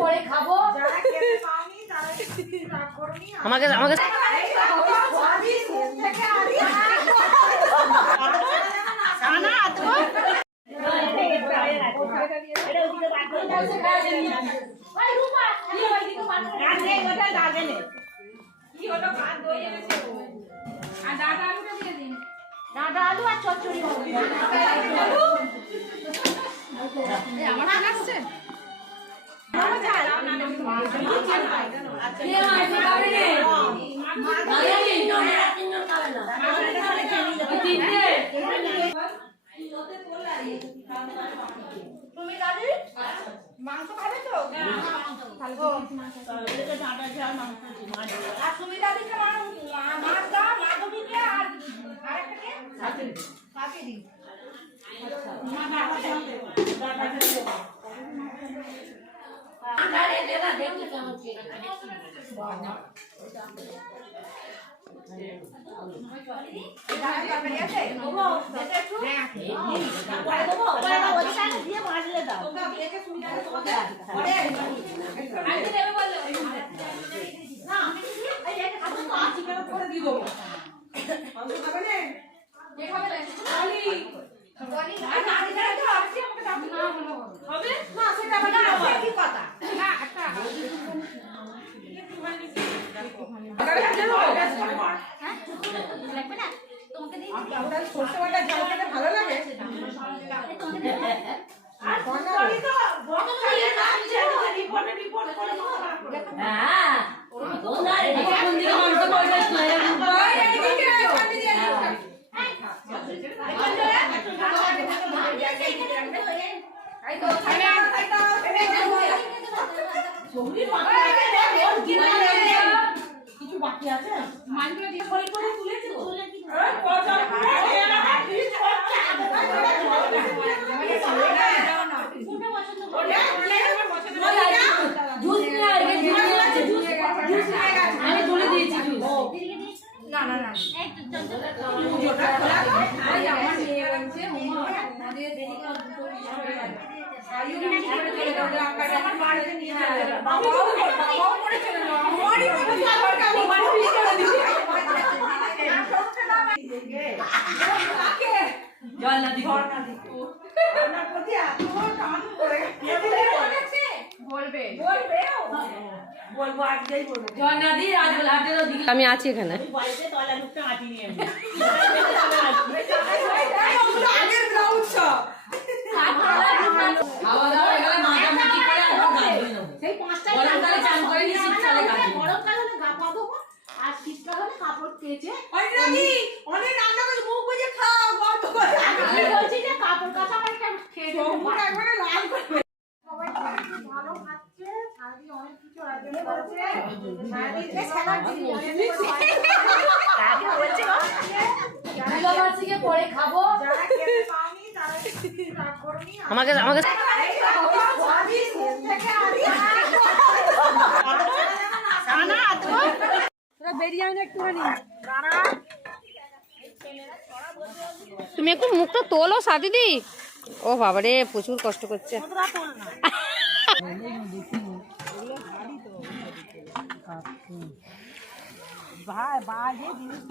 পরে খাবো আমাকে আমাকে ডাঁটা আলু আর চচ্চড়ি আমার আসছে তুমি দাদি মাংস খাবে তো আর তুমি দাদিকে মাছ দাও মাধবীকে আর আরেকটাকে কাকে দিই কিছু বাকি আছে মানগুলো দিয়ে করে তুলেছি আমি তুলে দিয়েছি না না না আমার মেয়ে বলছে আমাদের আমি আছি এখানে আর শীতকাল হলে কাপড় কেচে অনেক রান্না করে মুখ বুঝে খাও গল্প করে আমি বলছি যে কাপড় কাচা আমার খেয়ে একবারে লাল করে সবাই ভালো খাচ্ছে সারাদিন অনেক কিছু আয়োজন করেছে সারাদিন স্যালাড কাকে বলছে দুলাভাসিকে পরে খাবো যারা খেতে পাওনি তারা রাগ করনি আমাকে আমাকে সবই শেষ থেকে আদি না তো তোরা বেরিয়ে আয় না একটুখানি তুমি একটু মুখটা তোলো সাদিদি ও বাবা রে প্রচুর কষ্ট করছে ভাই বাজে জিনিস